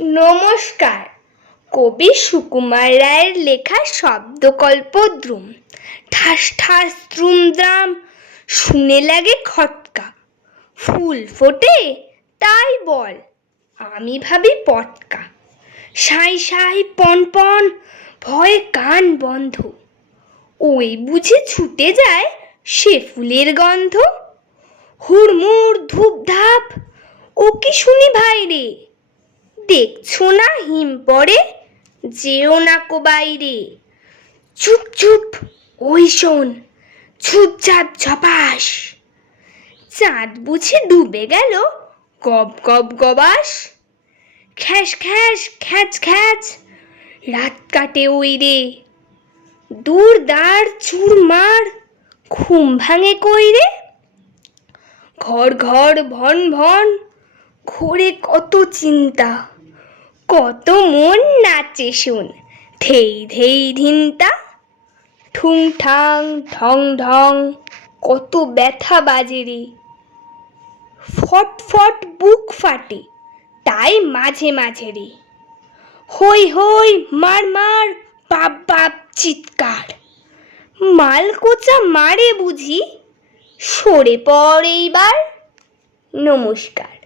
নমস্কার। কবি সুকুমার রায়ের লেখা শব্দকল্প দ্রুম। ঠাস ঠাস দ্রুম দ্রাম, শুনে লাগে খটকা। ফুল ফোটে তাই বল, আমি ভাবি পটকা। সাঁই সাঁই পন পন, ভয়ে কান বন্ধ। ওই বুঝি ছুটে যায় সে ফুলের গন্ধ। হুড়মুড় ধূপ ধাপ, ও কি শুনি ভাই রে, দেখছো না হিম পড়ে, যেও না কো বাইরে। চুপ চুপ, ওই শোন, ঝুপঝাপ ঝপাস, চাঁদ বুঝি ডুবে গেল গব গব গবাস। খ্যাস খ্যাস খ্যাচ খ্যাচ, রাত কাটে ওই রে, দূর দাঁড় চুরমার, ঘুম ভাঙে কই রে। ঘর ঘর ভন ভন, ঘোরে কত চিন্তা, কত মন নাচে শোন, ধেই ধেই ধিনতা। ঠুং ঠাং ঢং ঢং, কত ব্যথা বাজে রে, ফট ফট বুক ফাটে তাই মাঝে মাঝে রে। হই হই মার মার, বাপ বাপ চিৎকার, মালকোঁচা মারে বুঝি, সরে পড় এইবার। নমস্কার।